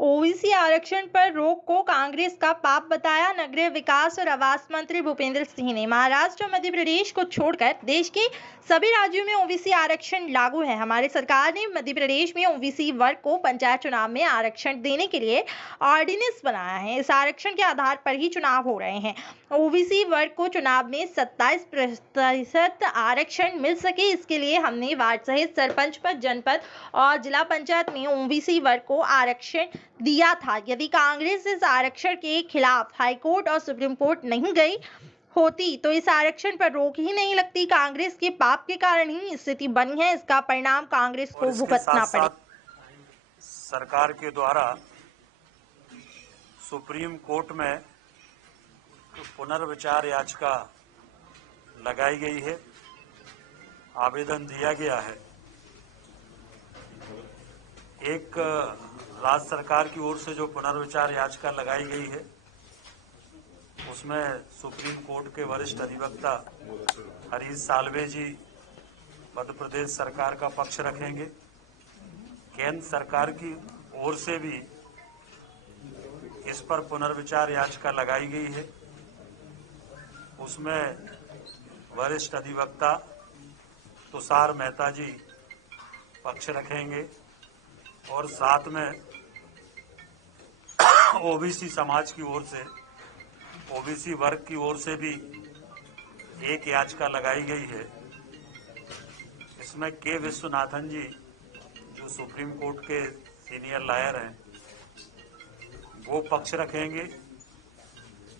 OBC आरक्षण पर रोक को कांग्रेस का पाप बताया। नगरीय विकास और आवास मंत्री भूपेंद्र सिंह ने महाराष्ट्र और मध्य प्रदेश को छोड़कर देश के सभी राज्यों में ओबीसी आरक्षण लागू है। हमारी सरकार ने मध्य प्रदेश में ओबीसी वर्ग को पंचायत चुनाव में आरक्षण देने के लिए ऑर्डिनेंस बनाया है। इस आरक्षण के आधार पर ही चुनाव हो रहे हैं। ओबीसी वर्ग को चुनाव में 27% आरक्षण मिल सके, इसके लिए हमने वार्ड सहित सरपंच पद, जनपद और जिला पंचायत में ओबीसी वर्ग को आरक्षण दिया था। यदि कांग्रेस इस आरक्षण के खिलाफ हाईकोर्ट और सुप्रीम कोर्ट नहीं गई होती तो इस आरक्षण पर रोक ही नहीं लगती। कांग्रेस के पाप के कारण ही स्थिति बनी है। इसका परिणाम कांग्रेस को भुगतना पड़े। सरकार के द्वारा सुप्रीम कोर्ट में पुनर्विचार याचिका लगाई गई है, आवेदन दिया गया है। एक राज्य सरकार की ओर से जो पुनर्विचार याचिका लगाई गई है उसमें सुप्रीम कोर्ट के वरिष्ठ अधिवक्ता हरीश साल्वे जी मध्य प्रदेश सरकार का पक्ष रखेंगे। केंद्र सरकार की ओर से भी इस पर पुनर्विचार याचिका लगाई गई है। उसमें वरिष्ठ अधिवक्ता तुषार मेहता जी पक्ष रखेंगे और साथ में ओबीसी समाज की ओर से, ओबीसी वर्ग की ओर से भी एक याचिका लगाई गई है। इसमें के विश्वनाथन जी जो सुप्रीम कोर्ट के सीनियर लॉयर हैं वो पक्ष रखेंगे।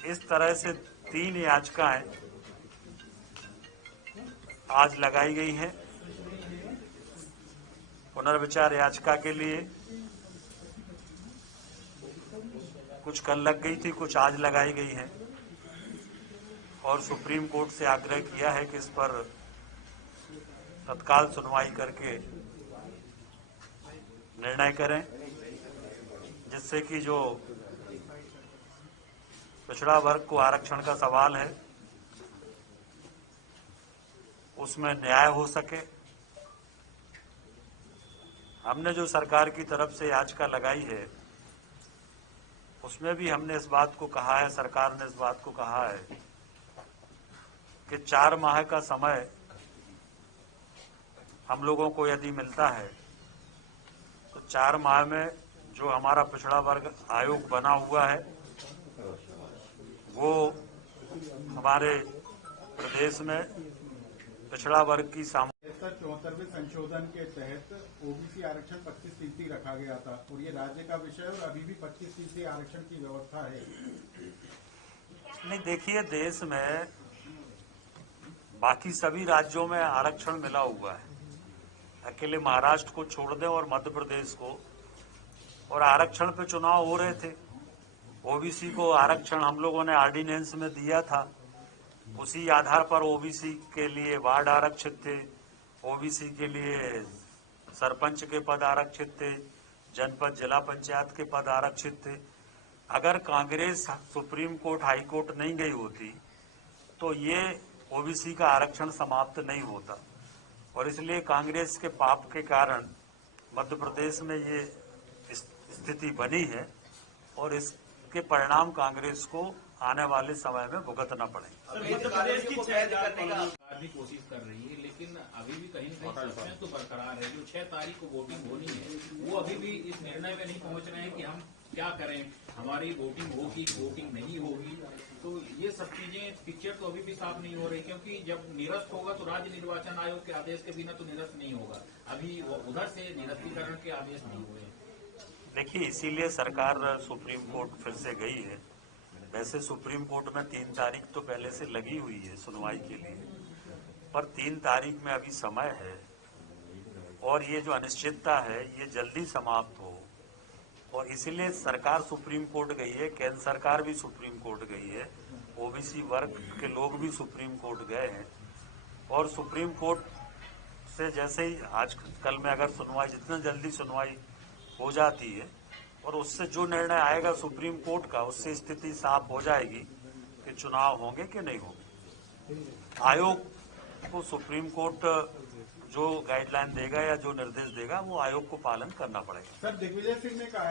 इस तरह से 3 याचिकाएं आज लगाई गई हैं। पुनर्विचार याचिका के लिए कुछ कल लग गई थी, कुछ आज लगाई गई है और सुप्रीम कोर्ट से आग्रह किया है कि इस पर तत्काल सुनवाई करके निर्णय करें, जिससे कि जो पिछड़ा वर्ग को आरक्षण का सवाल है उसमें न्याय हो सके। हमने जो सरकार की तरफ से याचिका लगाई है उसमें भी हमने इस बात को कहा है, सरकार ने इस बात को कहा है कि 4 माह का समय हम लोगों को यदि मिलता है तो 4 माह में जो हमारा पिछड़ा वर्ग आयोग बना हुआ है वो हमारे प्रदेश में पिछड़ा वर्ग की 74वें संशोधन के तहत ओबीसी आरक्षण 25% रखा गया था और ये राज्य का विषय है और अभी भी 25% आरक्षण की व्यवस्था है। नहीं, देखिए, देश में बाकी सभी राज्यों में आरक्षण मिला हुआ है। अकेले महाराष्ट्र को छोड़ दें और मध्य प्रदेश को, और आरक्षण पे चुनाव हो रहे थे। ओबीसी को आरक्षण हम लोगों ने ऑर्डिनेंस में दिया था। उसी आधार पर ओबीसी के लिए वार्ड आरक्षित थे, ओबीसी के लिए सरपंच के पद आरक्षित थे, जनपद जिला पंचायत के पद आरक्षित थे। अगर Congress supreme court, high court नहीं गई होती तो ये ओबीसी का आरक्षण समाप्त नहीं होता और इसलिए कांग्रेस के पाप के कारण मध्य प्रदेश में ये स्थिति बनी है और इसके परिणाम कांग्रेस को आने वाले समय में भुगतना पड़ेगा। मध्य प्रदेश की 6 सरकार भी कोशिश कर रही है, लेकिन अभी भी कहीं न कहीं प्रश्न तो बरकरार है। जो 6 तारीख को वोटिंग होनी है वो अभी भी इस निर्णय में नहीं पहुंच रहे हैं कि हम क्या करें, हमारी वोटिंग होगी, वोटिंग नहीं होगी। तो ये सब चीजें, पिक्चर तो अभी भी साफ नहीं हो रही, क्योंकि जब निरस्त होगा तो राज्य निर्वाचन आयोग के आदेश के बिना तो निरस्त नहीं होगा। अभी उधर से निरस्तीकरण के आदेश नहीं हुए। देखिए, इसीलिए सरकार सुप्रीम कोर्ट फिर से गई है। वैसे सुप्रीम कोर्ट में 3 तारीख तो पहले से लगी हुई है सुनवाई के लिए, पर 3 तारीख में अभी समय है और ये जो अनिश्चितता है ये जल्दी समाप्त हो, और इसीलिए सरकार सुप्रीम कोर्ट गई है, केंद्र सरकार भी सुप्रीम कोर्ट गई है, ओबीसी वर्ग के लोग भी सुप्रीम कोर्ट गए हैं। और सुप्रीम कोर्ट से जैसे ही आज कल में अगर सुनवाई, जितना जल्दी सुनवाई हो जाती है और उससे जो निर्णय आएगा सुप्रीम कोर्ट का, उससे स्थिति साफ हो जाएगी कि चुनाव होंगे कि नहीं होंगे। आयोग को सुप्रीम कोर्ट जो गाइडलाइन देगा या जो निर्देश देगा वो आयोग को पालन करना पड़ेगा। सर, दिग्विजय सिंह ने कहा